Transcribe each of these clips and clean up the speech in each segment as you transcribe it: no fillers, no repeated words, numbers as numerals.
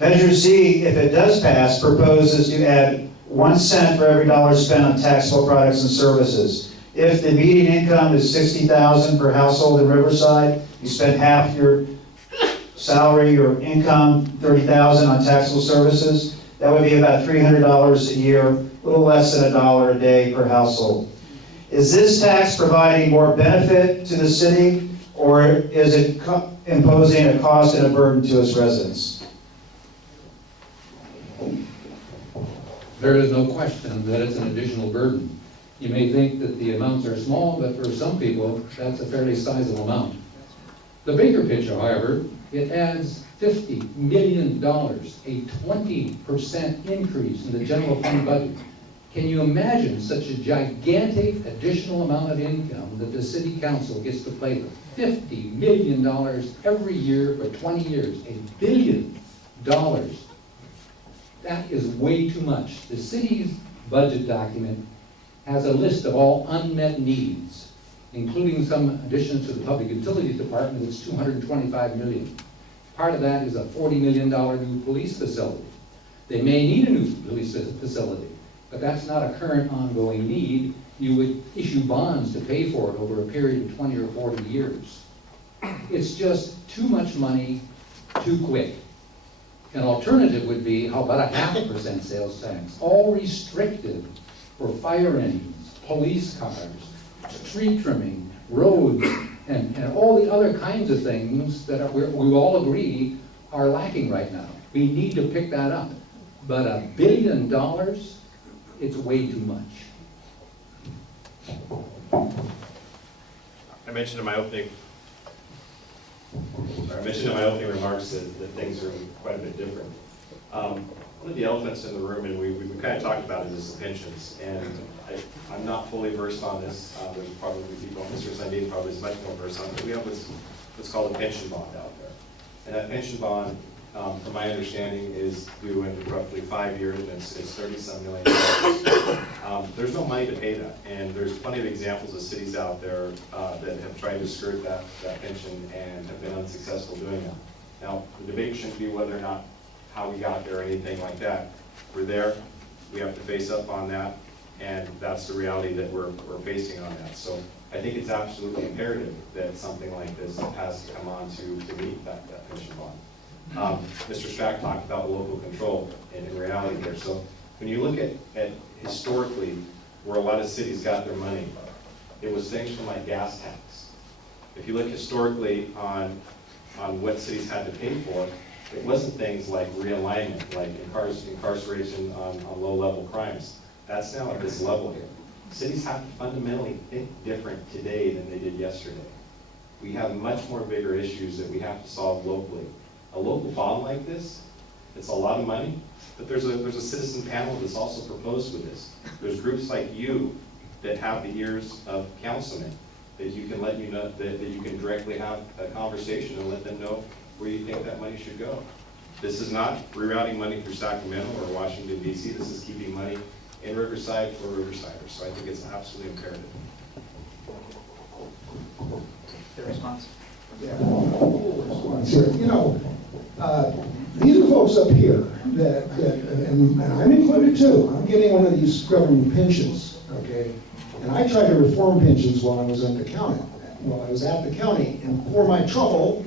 Measure Z, if it does pass, proposes to add 1 cent for every dollar spent on taxable products and services. If the median income is $60,000 per household in Riverside, you spend half your salary or income, $30,000 on taxable services, that would be about $300 a year, a little less than $1 a day per household. Is this tax providing more benefit to the city, or is it imposing a cost and a burden to its residents? There is no question that it's an additional burden. You may think that the amounts are small, but for some people, that's a fairly sizable amount. The bigger picture, however, it adds $50 million, a 20% increase in the general fund budget. Can you imagine such a gigantic additional amount of income that the city council gets to play with? $50 million every year for 20 years, $1 billion. That is way too much. The city's budget document has a list of all unmet needs, including some additions to the Public Utilities Department that's $225 million. Part of that is a $40 million new police facility. They may need a new police facility, but that's not a current ongoing need. You would issue bonds to pay for it over a period of 20 or 40 years. It's just too much money, too quick. An alternative would be, how about a 0.5% sales tax, all restricted for fire engines, police cars, tree trimming, roads, and all the other kinds of things that we all agree are lacking right now. We need to pick that up. But $1 billion, it's way too much. I mentioned in my opening remarks that things are quite a bit different. One of the elephants in the room, and we've kind of talked about it, is the pensions. And I'm not fully versed on this. There's probably people, Mr. Sundin probably is much more versed on it. But we have what's called a pension bond out there. And that pension bond, from my understanding, is due in roughly 5 years, and it's $30-some million. There's no money to pay that. And there's plenty of examples of cities out there that have tried to skirt that pension and have been unsuccessful doing that. Now, the debate shouldn't be whether or not how we got there or anything like that. We're there, we have to face up on that, and that's the reality that we're facing on that. So I think it's absolutely imperative that something like this has to come on to meet that pension bond. Mr. Strack talked about local control and in reality here. So when you look at historically where a lot of cities got their money, it was things from like gas tax. If you look historically on what cities had to pay for, it wasn't things like realignment, like incarceration on low-level crimes. That's now at this level here. Cities have to fundamentally think different today than they did yesterday. We have much more bigger issues that we have to solve locally. A local bond like this, it's a lot of money, but there's a citizen panel that's also proposed with this. There's groups like you that have the ears of councilmen that you can let you know that you can directly have a conversation and let them know where you think that money should go. This is not rerouting money through Sacramento or Washington, D.C. This is keeping money in Riverside for Riversiders. So I think it's absolutely imperative. The response? Yeah, response here. You know, these are folks up here and I'm included too. I'm getting one of these government pensions, okay? And I tried to reform pensions while I was at the county. And for my trouble,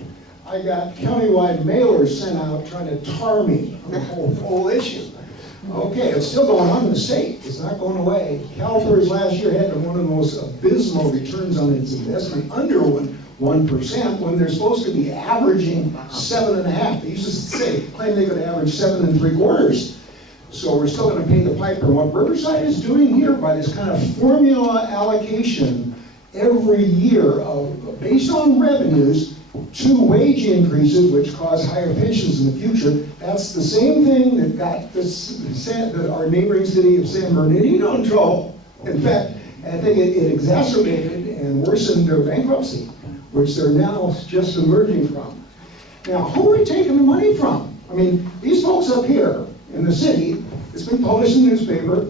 I got countywide mailers sent out trying to tar me on the whole issue. Okay, it's still going on in the state. It's not going away. CalPERS last year had one of the most abysmal returns on its investment, under 1%, when they're supposed to be averaging 7.5. They used to claim they could average 7.75. So we're still going to pay the piper. And what Riverside is doing here by this kind of formula allocation every year based on revenues to wage increases, which cause higher pensions in the future, that's the same thing that got our neighboring city of San Bernardino in trouble. In fact, I think it exacerbated and worsened their bankruptcy, which they're now just emerging from. Now, who are we taking the money from? I mean, these folks up here in the city, it's been published in the newspaper,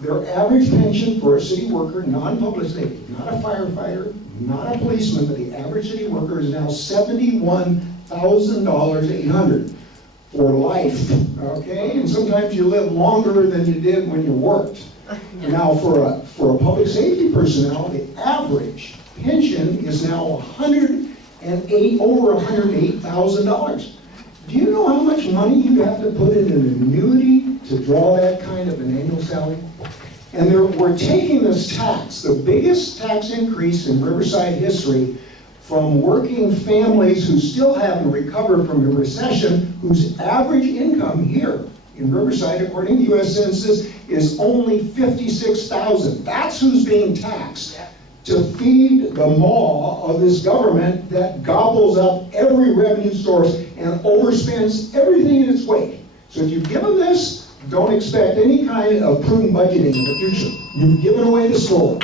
their average pension for a city worker, non-public state, not a firefighter, not a policeman, but the average city worker is now $71,800. for life, okay? And sometimes you live longer than you did when you worked. Now, for a public safety personnel, the average pension is now over $108,000. Do you know how much money you have to put in an annuity to draw that kind of an annual salary? And we're taking this tax, the biggest tax increase in Riverside history, from working families who still haven't recovered from the recession, whose average income here in Riverside, according to U.S. Census, is only $56,000. That's who's being taxed to feed the maw of this government that gobbles up every revenue source and overspends everything in its wake. So if you give them this, don't expect any kind of prudent budgeting in the future. You've given away the store.